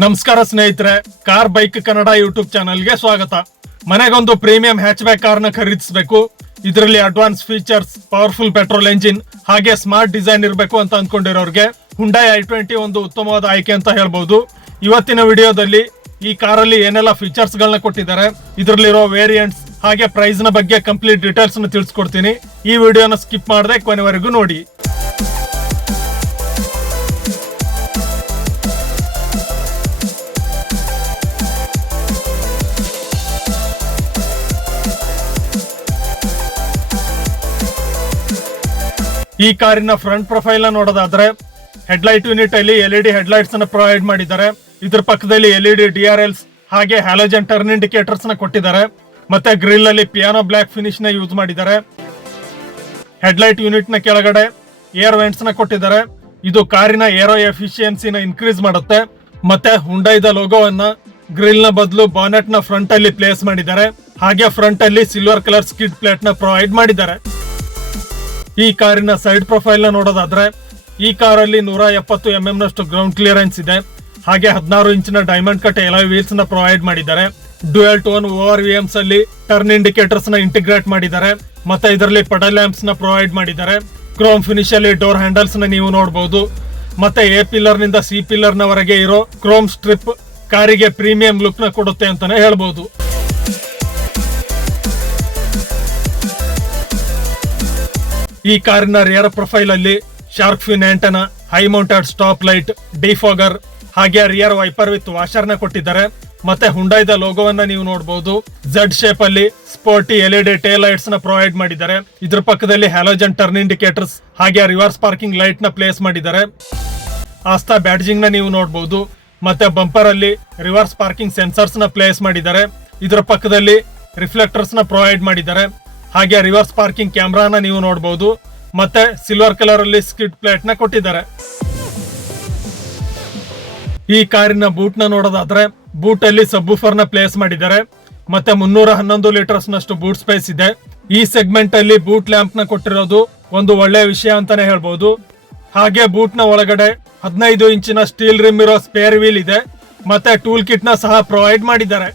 ನಮಸ್ಕಾರ ಸ್ನೇಹಿತರೆ, car bike Kannada YouTube ಚಾನಲ್ಗೆ ಸ್ವಾಗತ. ಮನೆಗೊಂದು ಪ್ರೀಮಿಯಂ ಹ್ಯಾಚ್ಬ್ಯಾಕ್ ಕಾರ್ನ ಖರೀದಿಸಬೇಕು. ಇದರಲ್ಲಿ advance features, powerful petrol engine ಹಾಗೆ ಸ್ಮಾರ್ಟ್ ಡಿಸೈನ್ ಇರಬೇಕು ಅಂತ ಅನ್ಕೊಂಡಿರೋರಿಗೆ ಹುಂಡೈ i20 ಒಂದು ಉತ್ತಮವಾದ ಆಯ್ಕೆ ಅಂತ ಹೇಳ್ಬಹುದು. ಇವತ್ತಿನ ವಿಡಿಯೋದಲ್ಲಿ ಈ ಕಾರಲ್ಲಿ ಏನೆಲ್ಲ ಫೀಚರ್ಸ್ ಗಳನ್ನ ಕೊಟ್ಟಿದ್ದಾರೆ, ಇದರಲ್ಲಿರೋ ವೇರಿಯಂಟ್ಸ್ ಹಾಗೆ ಪ್ರೈಸ್ ನ ಬಗ್ಗೆ ಕಂಪ್ಲೀಟ್ ಡೀಟೇಲ್ಸ್ ನ ತಿಳಿಸ್ಕೊಡ್ತೀನಿ. ಈ ವಿಡಿಯೋನ ಸ್ಕಿಪ್ ಮಾಡದೆ ಕೊನೆವರೆಗೂ ನೋಡಿ. ಈ ಕಾರಿನ ಫ್ರಂಟ್ ಪ್ರೊಫೈಲ್ ನೋಡೋದಾದ್ರೆ ಹೆಡ್ಲೈಟ್ ಯೂನಿಟ್ ಅಲ್ಲಿ LED ಹೆಡ್ಲೈಟ್ಸ್ ನ ಪ್ರೊವೈಡ್ ಮಾಡಿದ್ದಾರೆ. ಇದ್ರ ಪಕ್ಕದಲ್ಲಿ LED DRLs ಹಾಗೆ ಹ್ಯಾಲೋಜನ್ ಟರ್ನ್ ಇಂಡಿಕೇಟರ್ಸ್ ನ ಕೊಟ್ಟಿದ್ದಾರೆ. ಮತ್ತೆ ಗ್ರಿಲ್ ಅಲ್ಲಿ ಪಿಯಾನೋ ಬ್ಲಾಕ್ ಫಿನಿಶ್ ನ ಯೂಸ್ ಮಾಡಿದ್ದಾರೆ. ಹೆಡ್ಲೈಟ್ ಯೂನಿಟ್ ನ ಕೆಳಗಡೆ ಏರ್ ವೆಂಟ್ಸ್ ನ ಕೊಟ್ಟಿದ್ದಾರೆ. ಇದು ಕಾರಿನ ಏರೋ ಎಫಿಷಿಯನ್ಸಿನ ಇನ್ಕ್ರೀಸ್ ಮಾಡುತ್ತೆ. ಮತ್ತೆ ಹುಂಡೈದ ಲೋಗೋವನ್ನ ಗ್ರಿಲ್ ನ ಬದಲು ಬಾನೆಟ್ ನ ಫ್ರಂಟ್ ಅಲ್ಲಿ ಪ್ಲೇಸ್ ಮಾಡಿದ್ದಾರೆ. ಹಾಗೆ ಫ್ರಂಟ್ ಅಲ್ಲಿ ಸಿಲ್ವರ್ ಕಲರ್ ಸ್ಕಿಡ್ ಪ್ಲೇಟ್ ನ ಪ್ರೊವೈಡ್ ಮಾಡಿದ್ದಾರೆ. ಈ ಕಾರಿನ ಸೈಡ್ ಪ್ರೊಫೈಲ್ ನ ನೋಡೋದಾದ್ರೆ ಈ ಕಾರಲ್ಲಿ 170 mm ನಷ್ಟು ಗ್ರೌಂಡ್ ಕ್ಲಿಯರೆನ್ಸ್ ಇದೆ. ಹಾಗೆ 16 ಇಂಚಿನ ಡೈಮಂಡ್ ಕಟ್ ಎಲಾಯ್ ವೀಲ್ಸ್ ನ ಪ್ರೊವೈಡ್ ಮಾಡಿದ್ದಾರೆ. ಡ್ಯುಯಲ್ ಟೋನ್ ORVMs ಅಲ್ಲಿ ಟರ್ನ್ ಇಂಡಿಕೇಟರ್ಸ್ ನ ಇಂಟಿಗ್ರೇಟ್ ಮಾಡಿದ್ದಾರೆ. ಮತ್ತೆ ಇದರಲ್ಲಿ ಪೆಡಲ್ ಲ್ಯಾಂಪ್ಸ್ ನ ಪ್ರೊವೈಡ್ ಮಾಡಿದ್ದಾರೆ. ಕ್ರೋಮ್ ಫಿನಿಶ್ ಅಲ್ಲಿ ಡೋರ್ ಹ್ಯಾಂಡಲ್ಸ್ ನ ನೀವು ನೋಡಬಹುದು. ಮತ್ತೆ A ಪಿಲ್ಲರ್ ನಿಂದ C ಪಿಲ್ಲರ್ ನವರೆಗೆ ಇರೋ ಕ್ರೋಮ್ ಸ್ಟ್ರಿಪ್ ಕಾರಿಗೆ ಪ್ರೀಮಿಯಂ ಲುಕ್ ನ ಕೊಡುತ್ತೆ ಅಂತಾನೆ ಹೇಳ್ಬಹುದು. ಈ ಕಾರಿನ ರಿಯರ್ ಪ್ರೊಫೈಲ್ ಅಲ್ಲಿ shark fin antenna, high mounted stop light, defogger ಹಾಗೆ ರಿಯರ್ ವೈಪರ್ ವಿತ್ ವಾಷರ್ ನ ಕೊಟ್ಟಿದ್ದಾರೆ. ಮತ್ತೆ ಹುಂಡೈದ ಲೋಗೋವನ್ನ ನೀವು ನೋಡಬಹುದು. Z ಶೇಪ್ ಅಲ್ಲಿ ಸ್ಪೋರ್ಟಿ LED ಟೇಲ್ ಲೈಟ್ಸ್ ನ ಪ್ರೊವೈಡ್ ಮಾಡಿದ್ದಾರೆ. ಇದ್ರ ಪಕ್ಕದಲ್ಲಿ ಹ್ಯಾಲೋಜನ್ ಟರ್ನ್ ಇಂಡಿಕೇಟರ್ಸ್ ಹಾಗೆ ರಿವರ್ಸ್ ಪಾರ್ಕಿಂಗ್ ಲೈಟ್ ನ ಪ್ಲೇಸ್ ಮಾಡಿದ್ದಾರೆ. ಆಸ್ತಾ ಬ್ಯಾಡ್ಜಿಂಗ್ ನ ನೀವು ನೋಡಬಹುದು. ಮತ್ತೆ ಬಂಪರ್ ಅಲ್ಲಿ ರಿವರ್ಸ್ ಪಾರ್ಕಿಂಗ್ ಸೆನ್ಸರ್ಸ್ ನ ಪ್ಲೇಸ್ ಮಾಡಿದ್ದಾರೆ. ಇದರ ಪಕ್ಕದಲ್ಲಿ ರಿಫ್ಲೆಕ್ಟರ್ಸ್ ನ ಪ್ರೊವೈಡ್ ಮಾಡಿದ್ದಾರೆ. ಹಾಗೆ ರಿವರ್ಸ್ ಪಾರ್ಕಿಂಗ್ ಕ್ಯಾಮ್ರಾನ ನೀವು ನೋಡಬಹುದು. ಮತ್ತೆ ಸಿಲ್ವರ್ ಕಲರ್ ಅಲ್ಲಿ ಸ್ಕಿಡ್ ಪ್ಲೇಟ್ ನ ಕೊಟ್ಟಿದ್ದಾರೆ. ಈ ಕಾರಿನ ಬೂಟ್ ನ ನೋಡೋದಾದ್ರೆ ಬೂಟ್ ಅಲ್ಲಿ ಸಬ್ವೂಫರ್ ನ ಪ್ಲೇಸ್ ಮಾಡಿದ್ದಾರೆ. ಮತ್ತೆ 311 ಲೀಟರ್ಸ್ ನಷ್ಟು ಬೂಟ್ ಸ್ಪೇಸ್ ಇದೆ. ಈ ಸೆಗ್ಮೆಂಟ್ ಅಲ್ಲಿ ಬೂಟ್ ಲ್ಯಾಂಪ್ ನ ಕೊಟ್ಟಿರೋದು ಒಂದು ಒಳ್ಳೆ ವಿಷಯ ಅಂತಾನೆ ಹೇಳ್ಬಹುದು. ಹಾಗೆ ಬೂಟ್ ನ ಒಳಗಡೆ 15 ಇಂಚಿನ ಸ್ಟೀಲ್ ರಿಮ್ ಇರೋ ಸ್ಪೇರ್ ವೀಲ್ ಇದೆ. ಮತ್ತೆ ಟೂಲ್ ಕಿಟ್ ನ ಸಹ ಪ್ರೊವೈಡ್ ಮಾಡಿದ್ದಾರೆ.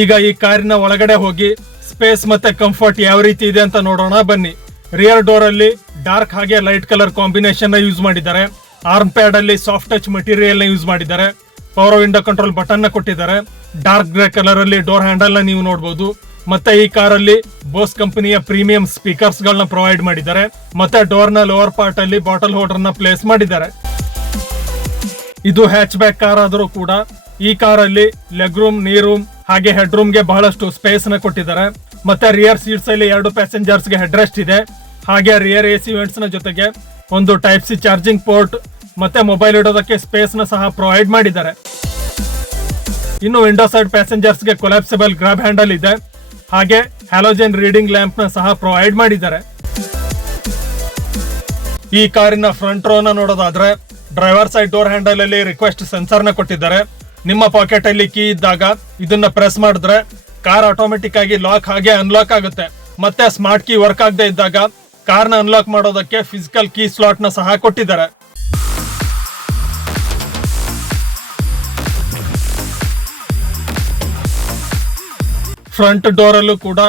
ಈಗ ಈ ಕಾರಿನ ಒಳಗಡೆ ಹೋಗಿ ಸ್ಪೇಸ್ ಮತ್ತೆ ಕಂಫರ್ಟ್ ಯಾವ ರೀತಿ ಇದೆ ಅಂತ ನೋಡೋಣ ಬನ್ನಿ. ರಿಯರ್ ಡೋರ್ ಅಲ್ಲಿ ಡಾರ್ಕ್ ಹಾಗೆ ಲೈಟ್ ಕಲರ್ ಕಾಂಬಿನೇಷನ್ ನ ಯೂಸ್ ಮಾಡಿದ್ದಾರೆ. ಆರ್ಮ್ ಪ್ಯಾಡ್ ಅಲ್ಲಿ ಸಾಫ್ಟ್ ಟಚ್ ಮೆಟೀರಿಯಲ್ ನ ಯೂಸ್ ಮಾಡಿದ್ದಾರೆ. ಪವರ್ ವಿಂಡೋ ಕಂಟ್ರೋಲ್ ಬಟನ್ ನ ಕೊಟ್ಟಿದ್ದಾರೆ. ಡಾರ್ಕ್ ಗ್ರೇ ಕಲರ್ ಅಲ್ಲಿ ಡೋರ್ ಹ್ಯಾಂಡಲ್ ನ ನೀವು ನೋಡಬಹುದು. ಮತ್ತೆ ಈ ಕಾರಲ್ಲಿ ಬೋಸ್ ಕಂಪನಿಯ ಪ್ರೀಮಿಯಂ ಸ್ಪೀಕರ್ಸ್ ಗಳನ್ನ ಪ್ರೊವೈಡ್ ಮಾಡಿದ್ದಾರೆ. ಮತ್ತೆ ಡೋರ್ ನ ಲೋವರ್ ಪಾರ್ಟ್ ಅಲ್ಲಿ ಬಾಟಲ್ ಹೋಲ್ಡರ್ ನ ಪ್ಲೇಸ್ ಮಾಡಿದ್ದಾರೆ. ಇದು ಹ್ಯಾಚ್ ಬ್ಯಾಕ್ ಕಾರ್ ಆದರೂ ಕೂಡ ಈ ಕಾರಲ್ಲಿ ಲೆಗ್ ರೂಮ್, ನೀ ರೂಮ್ ಹಾಗೆ ಹೆಡ್ ರೂಮ್ ಗೆ ಬಹಳಷ್ಟು ಸ್ಪೇಸ್ ನ ಕೊಟ್ಟಿದ್ದಾರೆ. ಮತ್ತೆ ರಿಯರ್ ಸೀಟ್ಸ್ ಅಲ್ಲಿ 2 ಪ್ಯಾಸೆಂಜರ್ಸ್ ಗೆ ಹೆಡ್ ರೆಸ್ಟ್ ಇದೆ. ಹಾಗೆ ರಿಯರ್ AC ವೆಂಟ್ಸ್ ನ ಜೊತೆಗೆ ಒಂದು ಟೈಪ್ ಸಿ ಚಾರ್ಜಿಂಗ್ ಪೋರ್ಟ್ ಮತ್ತೆ ಮೊಬೈಲ್ ಇಡೋದಕ್ಕೆ ಸ್ಪೇಸ್ ನ ಸಹ ಪ್ರೊವೈಡ್ ಮಾಡಿದ್ದಾರೆ. ಇನ್ನು ವಿಂಡೋ ಸೈಡ್ ಪ್ಯಾಸೆಂಜರ್ಸ್ ಗೆ ಕೊಲಾಪ್ಸಿಬಲ್ ಗ್ರಾಬ್ ಹ್ಯಾಂಡಲ್ ಇದೆ. ಹಾಗೆ ಹ್ಯಾಲೋಜನ್ ರೀಡಿಂಗ್ ಲ್ಯಾಂಪ್ ನ ಸಹ ಪ್ರೊವೈಡ್ ಮಾಡಿದ್ದಾರೆ. ಈ ಕಾರಿನ ಫ್ರಂಟ್ ರೋ ನ ನೋಡೋದಾದ್ರೆ ಡ್ರೈವರ್ ಸೈಡ್ ಡೋರ್ ಹ್ಯಾಂಡಲ್ ಅಲ್ಲಿ ರಿಕ್ವೆಸ್ಟ್ ಸೆನ್ಸರ್ ನ ಕೊಟ್ಟಿದ್ದಾರೆ. ನಿಮ್ಮ ಪಾಕೆಟ್ ಅಲ್ಲಿ ಕೀ ಇದ್ದಾಗ ಇದನ್ನ ಪ್ರೆಸ್ ಮಾಡಿದ್ರೆ ಕಾರ್ ಆಟೋಮೆಟಿಕ್ ಆಗಿ ಲಾಕ್ ಹಾಗೆ ಅನ್ಲಾಕ್ ಆಗುತ್ತೆ. ಮತ್ತೆ ಸ್ಮಾರ್ಟ್ ಕೀ ವರ್ಕ್ ಆಗದೆ ಇದ್ದಾಗ ಕಾರ್ನ ಅನ್ಲಾಕ್ ಮಾಡೋದಕ್ಕೆ ಫಿಸಿಕಲ್ ಕೀ ಸ್ಲಾಟ್ ನ ಸಹ ಕೊಟ್ಟಿದ್ದಾರೆ. ಫ್ರಂಟ್ ಡೋರ್ ಅಲ್ಲೂ ಕೂಡ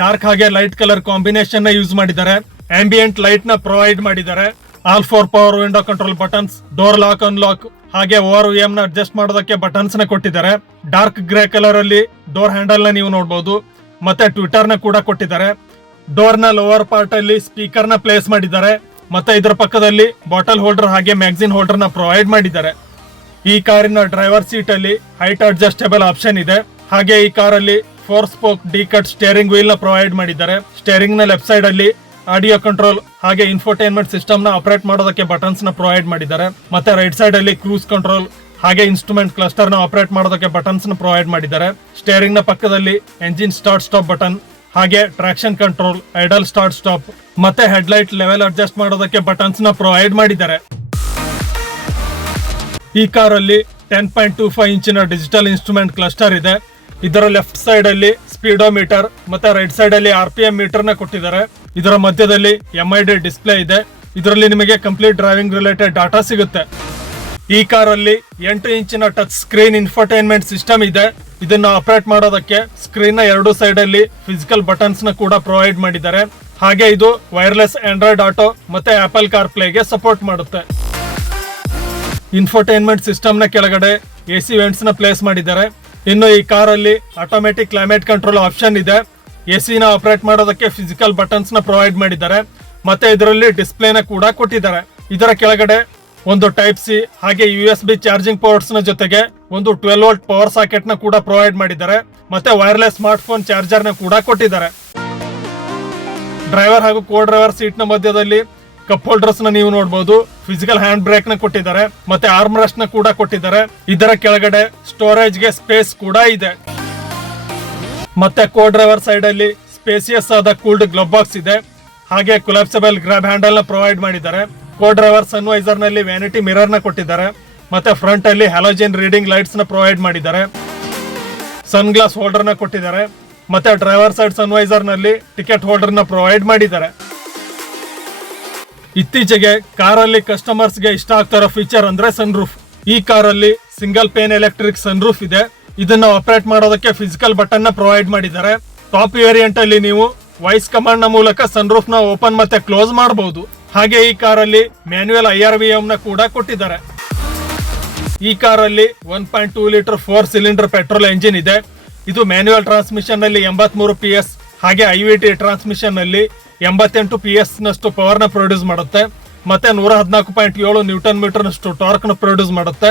ಡಾರ್ಕ್ ಹಾಗೆ ಲೈಟ್ ಕಲರ್ ಕಾಂಬಿನೇಷನ್ ನ ಯೂಸ್ ಮಾಡಿದ್ದಾರೆ. ಆಂಬಿಯಂಟ್ ಲೈಟ್ ನ ಪ್ರೊವೈಡ್ ಮಾಡಿದ್ದಾರೆ. All 4 power window control buttons, door lock unlock ಹಾಗೆ ORVM ನ ಅಡ್ಜಸ್ಟ್ ಮಾಡೋದಕ್ಕೆ ಬಟನ್ಸ್ ನ ಕೊಟ್ಟಿದ್ದಾರೆ. ಡಾರ್ಕ್ ಗ್ರೇ ಕಲರ್ ಅಲ್ಲಿ ಡೋರ್ ಹ್ಯಾಂಡಲ್ ನ ನೀವು ನೋಡಬಹುದು. ಮತ್ತೆ ಟ್ವಿಟರ್ ನ ಕೂಡ ಕೊಟ್ಟಿದ್ದಾರೆ. ಡೋರ್ ನ ಲೋವರ್ ಪಾರ್ಟ್ ಅಲ್ಲಿ ಸ್ಪೀಕರ್ ನ ಪ್ಲೇಸ್ ಮಾಡಿದ್ದಾರೆ. ಮತ್ತೆ ಇದರ ಪಕ್ಕದಲ್ಲಿ ಬಾಟಲ್ ಹೋಲ್ಡರ್ ಹಾಗೆ ಮ್ಯಾಗಝಿನ್ ಹೋಲ್ಡರ್ ನ ಪ್ರೊವೈಡ್ ಮಾಡಿದ್ದಾರೆ. ಈ ಕಾರಿನ ಡ್ರೈವರ್ ಸೀಟ್ ಅಲ್ಲಿ ಹೈಟ್ ಅಡ್ಜಸ್ಟೇಬಲ್ ಆಪ್ಷನ್ ಇದೆ. ಹಾಗೆ ಈ ಕಾರಲ್ಲಿ 4 spoke D cut steering wheel ನ ಪ್ರೊವೈಡ್ ಮಾಡಿದ್ದಾರೆ. ಸ್ಟೇರಿಂಗ್ ನ ಲೆಫ್ಟ್ ಸೈಡ್ ಅಲ್ಲಿ ಆಡಿಯೋ ಕಂಟ್ರೋಲ್ ಹಾಗೆ ಇನ್ಫೋಟೈನ್ಮೆಂಟ್ ಸಿಸ್ಟಮ್ ನ ಆಪರೇಟ್ ಮಾಡೋದಕ್ಕೆ ಬಟನ್ಸ್ ನ ಪ್ರೊವೈಡ್ ಮಾಡಿದ್ದಾರೆ. ಮತ್ತೆ ರೈಟ್ ಸೈಡ್ ಅಲ್ಲಿ ಕ್ರೂಸ್ ಕಂಟ್ರೋಲ್ ಹಾಗೆ ಇನ್ಸ್ಟ್ರೂಮೆಂಟ್ ಕ್ಲಸ್ಟರ್ ನ ಆಪರೇಟ್ ಮಾಡೋದಕ್ಕೆ ಬಟನ್ಸ್ ನ ಪ್ರೊವೈಡ್ ಮಾಡಿದ್ದಾರೆ. ಸ್ಟೇರಿಂಗ್ ನ ಪಕ್ಕದಲ್ಲಿ ಎಂಜಿನ್ ಸ್ಟಾರ್ಟ್ ಸ್ಟಾಪ್ ಬಟನ್ ಹಾಗೆ traction control, idle start stop ಮತ್ತೆ ಹೆಡ್ಲೈಟ್ ಲೆವೆಲ್ ಅಡ್ಜಸ್ಟ್ ಮಾಡೋದಕ್ಕೆ ಬಟನ್ಸ್ ನ ಪ್ರೊವೈಡ್ ಮಾಡಿದ್ದಾರೆ. ಈ ಕಾರಲ್ಲಿ 10.25 ಇಂಚಿನ ಡಿಜಿಟಲ್ ಇನ್ಸ್ಟ್ರೂಮೆಂಟ್ ಕ್ಲಸ್ಟರ್ ಇದೆ. ಇದರ ಲೆಫ್ಟ್ ಸೈಡ್ ಅಲ್ಲಿ ಸ್ಪೀಡೋಮೀಟರ್ ಮತ್ತೆ ರೈಟ್ ಸೈಡ್ ಅಲ್ಲಿ RPM ಮೀಟರ್ ನ ಕೊಟ್ಟಿದ್ದಾರೆ. ಇದರ ಮಧ್ಯದಲ್ಲಿ MID ಡಿಸ್ಪ್ಲೇ ಇದೆ. ಇದರಲ್ಲಿ ನಿಮಗೆ ಕಂಪ್ಲೀಟ್ ಡ್ರೈವಿಂಗ್ ರಿಲೇಟೆಡ್ ಡಾಟಾ ಸಿಗುತ್ತೆ. ಈ ಕಾರಲ್ಲಿ 8 ಇಂಚಿನ ಟಚ್ ಸ್ಕ್ರೀನ್ ಇನ್ಫರ್ಟೈನ್ಮೆಂಟ್ ಸಿಸ್ಟಮ್ ಇದೆ. ಇದನ್ನ ಆಪರೇಟ್ ಮಾಡೋದಕ್ಕೆ ಸ್ಕ್ರೀನ್ ನ 2 ಸೈಡ್ ಅಲ್ಲಿ ಫಿಸಿಕಲ್ ಬಟನ್ಸ್ ನ ಕೂಡ ಪ್ರೊವೈಡ್ ಮಾಡಿದ್ದಾರೆ. ಹಾಗೆ ಇದು ವೈರ್ಲೆಸ್ ಆಂಡ್ರಾಯ್ಡ್ ಆಟೋ ಮತ್ತೆ ಆಪಲ್ ಕಾರ್ ಪ್ಲೇಗೆ ಸಪೋರ್ಟ್ ಮಾಡುತ್ತೆ. ಇನ್ಫರ್ಟೈನ್ಮೆಂಟ್ ಸಿಸ್ಟಮ್ ನ ಕೆಳಗಡೆ AC ವೆಂಟ್ಸ್ ನ ಪ್ಲೇಸ್ ಮಾಡಿದ್ದಾರೆ. ಇನ್ನು ಈ ಕಾರಲ್ಲಿ ಆಟೋಮೆಟಿಕ್ ಕ್ಲೈಮೇಟ್ ಕಂಟ್ರೋಲ್ ಆಪ್ಷನ್ ಇದೆ. AC ನ ಆಪರೇಟ್ ಮಾಡೋದಕ್ಕೆ ಫಿಸಿಕಲ್ ಬಟನ್ಸ್ ನ ಪ್ರೊವೈಡ್ ಮಾಡಿದ್ದಾರೆ. ಮತ್ತೆ ಇದರಲ್ಲಿ ಡಿಸ್ಪ್ಲೇನ ಕೂಡ ಕೊಟ್ಟಿದ್ದಾರೆ. ಇದರ ಕೆಳಗಡೆ ಒಂದು ಟೈಪ್ ಸಿ ಹಾಗೆ USB ಚಾರ್ಜಿಂಗ್ ಪೋರ್ಟ್ಸ್ ನ ಜೊತೆಗೆ ಒಂದು 12 ವೋಲ್ಟ್ ಪವರ್ ಸಾಕೆಟ್ ನ ಕೂಡ ಪ್ರೊವೈಡ್ ಮಾಡಿದ್ದಾರೆ. ಮತ್ತೆ ವೈರ್ಲೆಸ್ ಸ್ಮಾರ್ಟ್ ಫೋನ್ ಚಾರ್ಜರ್ ನ ಕೂಡ ಕೊಟ್ಟಿದ್ದಾರೆ. ಡ್ರೈವರ್ ಹಾಗೂ ಕೋ ಡ್ರೈವರ್ ಸೀಟ್ ನ ಮಧ್ಯದಲ್ಲಿ ಕಪ್ ಹೋಲ್ಡರ್ಸ್ ನ ನೀವು ನೋಡಬಹುದು. ಫಿಸಿಕಲ್ ಹ್ಯಾಂಡ್ ಬ್ರೇಕ್ ನ ಕೊಟ್ಟಿದ್ದಾರೆ. ಮತ್ತೆ ಆರ್ಮ್ ರೆಸ್ಟ್ ನ ಕೂಡ ಕೊಟ್ಟಿದ್ದಾರೆ. ಇದರ ಕೆಳಗಡೆ ಸ್ಟೋರೇಜ್ ಗೆ ಸ್ಪೇಸ್ ಕೂಡ ಇದೆ. ಮತ್ತೆ ಕೋ ಡ್ರೈವರ್ ಸೈಡ್ ಅಲ್ಲಿ ಸ್ಪೇಸಿಯಸ್ ಆದ ಕೂಲ್ಡ್ ಗ್ಲಬ್ ಬಾಕ್ಸ್ ಇದೆ. ಹಾಗೆ ಕೊಲಾಪ್ಸಬಲ್ ಗ್ರಾಬ್ ಹ್ಯಾಂಡಲ್ ನ ಪ್ರೊವೈಡ್ ಮಾಡಿದ್ದಾರೆ. ಕೋ ಡ್ರೈವರ್ ಸನ್ವೈಸರ್ ನಲ್ಲಿ ವ್ಯಾನಿಟಿ ಮಿರರ್ ನ ಕೊಟ್ಟಿದ್ದಾರೆ. ಮತ್ತೆ ಫ್ರಂಟ್ ಅಲ್ಲಿ ಹ್ಯಾಲೋಜನ್ ರೀಡಿಂಗ್ ಲೈಟ್ಸ್ ನ ಪ್ರೊವೈಡ್ ಮಾಡಿದ್ದಾರೆ. ಸನ್ ಗ್ಲಾಸ್ ಹೋಲ್ಡರ್ ನ ಕೊಟ್ಟಿದ್ದಾರೆ. ಮತ್ತೆ ಡ್ರೈವರ್ ಸೈಡ್ ಸನ್ವೈಸರ್ ನಲ್ಲಿ ಟಿಕೆಟ್ ಹೋಲ್ಡರ್ ನ ಪ್ರೊವೈಡ್ ಮಾಡಿದ್ದಾರೆ. ಇತ್ತೀಚೆಗೆ ಕಾರಲ್ಲಿ ಕಸ್ಟಮರ್ಸ್ ಗೆ ಇಷ್ಟ ಆಗ್ತಾರೋ ಫೀಚರ್ ಅಂದ್ರೆ ಸನ್ ರೂಫ್. ಈ ಕಾರಲ್ಲಿ single pane electric sunroof ಇದೆ. ಇದನ್ನ ಆಪರೇಟ್ ಮಾಡೋದಕ್ಕೆ ಫಿಸಿಕಲ್ ಬಟನ್ ನ ಪ್ರೊವೈಡ್ ಮಾಡಿದ್ದಾರೆ. ಟಾಪ್ ವೇರಿಯಂಟ್ ಅಲ್ಲಿ ನೀವು ವಾಯ್ಸ್ ಕಮಾಂಡ್ ನ ಮೂಲಕ ಸನ್ ರೂಫ್ ನ ಓಪನ್ ಮತ್ತೆ ಕ್ಲೋಸ್ ಮಾಡಬಹುದು. ಹಾಗೆ ಈ ಕಾರಲ್ಲಿ ಮ್ಯಾನ್ಯುಯಲ್ IRVM ನ ಕೂಡ ಕೊಟ್ಟಿದ್ದಾರೆ. ಈ ಕಾರಲ್ಲಿ 1.2 ಲೀಟರ್ 4 ಸಿಲಿಂಡರ್ ಪೆಟ್ರೋಲ್ ಎಂಜಿನ್ ಇದೆ. ಇದು ಮ್ಯಾನ್ಯುಯಲ್ ಟ್ರಾನ್ಸ್ಮಿಷನ್ ನಲ್ಲಿ 83 PS ಹಾಗೆ IVT ಟ್ರಾನ್ಸ್ಮಿಷನ್ ನಲ್ಲಿ 88 PS ನಷ್ಟು ಪವರ್ ನ ಪ್ರೊಡ್ಯೂಸ್ ಮಾಡುತ್ತೆ. ಮತ್ತೆ 114.7 ನ್ಯೂಟನ್ ಮೀಟರ್ ನಷ್ಟು ಟಾರ್ಕ್ ನ ಪ್ರೊಡ್ಯೂಸ್ ಮಾಡುತ್ತೆ.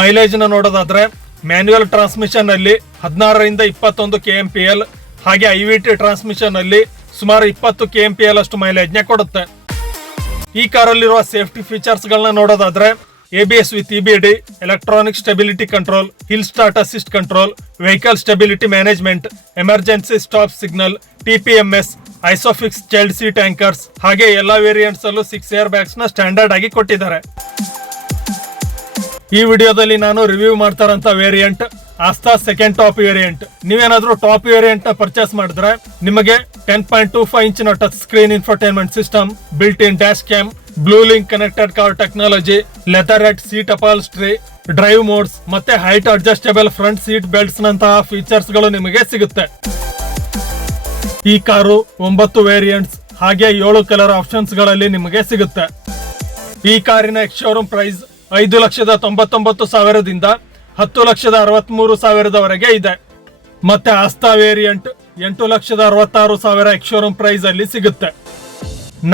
ಮೈಲೇಜ್ ನ ನೋಡೋದಾದ್ರೆ ಮ್ಯಾನ್ಯುಯಲ್ ಟ್ರಾನ್ಸ್ಮಿಷನ್ ನಲ್ಲಿ 16 ರಿಂದ 21 kmpl ಹಾಗೆ IVT ಟ್ರಾನ್ಸ್ಮಿಷನ್ ನಲ್ಲಿ ಸುಮಾರು 20 kmpl ಅಷ್ಟು ಮೈಲೇಜ್ ನ ಕೊಡುತ್ತೆ. ಈ ಕಾರಲ್ಲಿರುವ ಸೇಫ್ಟಿ ಫೀಚರ್ಸ್ ಗಳನ್ನ ನೋಡೋದಾದ್ರೆ ABS with EBD, electronic stability control, hill start assist control, vehicle stability management, emergency stop signal, TPMS, Isofix child seat anchors ಹಾಗೆ ಎಲ್ಲಾ ವೇರಿಯಂಟ್ಸ್ ಅಲ್ಲೂ 6 ಏರ್ ಬ್ಯಾಗ್ಸ್ ನ ಸ್ಟ್ಯಾಂಡರ್ಡ್ ಆಗಿ ಕೊಟ್ಟಿದ್ದಾರೆ. ಈ ವಿಡಿಯೋದಲ್ಲಿ ನಾನು ರಿವ್ಯೂ ಮಾಡ್ತಾರಂತ variant Asta second top variant. ನೀವೇನಾದ್ರೂ ಟಾಪ್ ವೇರಿಯಂಟ್ ನ ಪರ್ಚೇಸ್ ಮಾಡಿದ್ರೆ ನಿಮಗೆ 10.25 ಇಂಚಿನ touch screen infotainment system, built in dash cam, blue link connected car technology, leather seat upholstery, drive modes ಮತ್ತೆ height adjustable front seat belts ನಂತಹ features ಗಳು ನಿಮಗೆ ಸಿಗುತ್ತೆ. ಈ ಕಾರು 9 ವೇರಿಯಂಟ್ಸ್ ಹಾಗೆ 7 ಕಲರ್ ಆಪ್ಷನ್ಸ್ ಗಳಲ್ಲಿ ನಿಮಗೆ ಸಿಗುತ್ತೆ. ಈ ಕಾರಿನ ಎಕ್ಸ್-ಶೋರೂಮ್ ಪ್ರೈಸ್ 5,99,000ದಿಂದ 10,63,000ವರೆಗೆ ಇದೆ. ಮತ್ತೆ ಆಸ್ತಾ ವೇರಿಯಂಟ್ 8,66,000 ಎಕ್ಸ್-ಶೋರೂಮ್ ಪ್ರೈಸ್ ಅಲ್ಲಿ ಸಿಗುತ್ತೆ.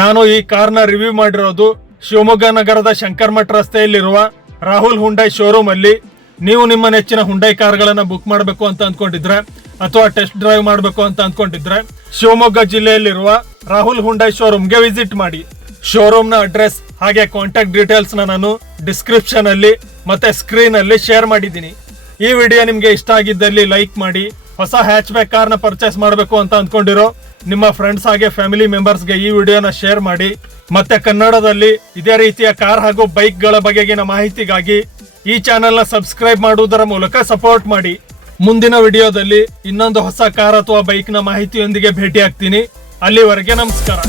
ನಾನು ಈ ಕಾರ್ನ ರಿವ್ಯೂ ಮಾಡಿರೋದು ಶಿವಮೊಗ್ಗ ನಗರದ ಶಂಕರಮಠ ರಸ್ತೆಯಲ್ಲಿರುವ ರಾಹುಲ್ ಹುಂಡೈ ಶೋರೂಮ್ ಅಲ್ಲಿ. ನೀವು ನಿಮ್ಮ ನೆಚ್ಚಿನ ಹುಂಡೈ ಕಾರ್ಗಳನ್ನ ಬುಕ್ ಮಾಡಬೇಕು ಅಂತ ಅಂದ್ಕೊಂಡಿದ್ರೆ ಅಥವಾ ಟೆಸ್ಟ್ ಡ್ರೈವ್ ಮಾಡಬೇಕು ಅಂತ ಅಂದ್ಕೊಂಡಿದ್ರೆ ಶಿವಮೊಗ್ಗ ಜಿಲ್ಲೆಯಲ್ಲಿರುವ ರಾಹುಲ್ ಹುಂಡೈ ಶೋರೂಮ್ಗೆ ವಿಸಿಟ್ ಮಾಡಿ. ಶೋರೂಮ್ ನ ಅಡ್ರೆಸ್ ಹಾಗೆ ಕಾಂಟ್ಯಾಕ್ಟ್ ಡೀಟೇಲ್ಸ್ ನಾನು ಡಿಸ್ಕ್ರಿಪ್ಷನ್ ಅಲ್ಲಿ ಮತ್ತೆ ಸ್ಕ್ರೀನ್ ಅಲ್ಲಿ ಶೇರ್ ಮಾಡಿದ್ದೀನಿ. ಈ ವಿಡಿಯೋ ನಿಮ್ಗೆ ಇಷ್ಟ ಆಗಿದ್ದಲ್ಲಿ ಲೈಕ್ ಮಾಡಿ. ಹೊಸ ಹ್ಯಾಚ್ ಬ್ಯಾಕ್ ಕಾರ್ನ ಪರ್ಚೇಸ್ ಮಾಡಬೇಕು ಅಂತ ಅಂದ್ಕೊಂಡಿರೋ ನಿಮ್ಮ ಫ್ರೆಂಡ್ಸ್ ಹಾಗೆ ಫ್ಯಾಮಿಲಿ ಮೆಂಬರ್ಸ್ಗೆ ಈ ವಿಡಿಯೋನ ಶೇರ್ ಮಾಡಿ. ಮತ್ತೆ ಕನ್ನಡದಲ್ಲಿ ಇದೇ ರೀತಿಯ ಕಾರ್ ಹಾಗೂ ಬೈಕ್ ಗಳ ಬಗೆಗಿನ ಮಾಹಿತಿಗಾಗಿ ಈ ಚಾನೆಲ್ ನ ಸಬ್ಸ್ಕ್ರೈಬ್ ಮಾಡುವುದರ ಮೂಲಕ ಸಪೋರ್ಟ್ ಮಾಡಿ. ಮುಂದಿನ ವಿಡಿಯೋದಲ್ಲಿ ಇನ್ನೊಂದು ಹೊಸ ಕಾರ್ ಅಥವಾ ಬೈಕ್ ನ ಮಾಹಿತಿಯೊಂದಿಗೆ ಭೇಟಿ ಆಗ್ತೀನಿ. ಅಲ್ಲಿವರೆಗೆ ನಮಸ್ಕಾರ.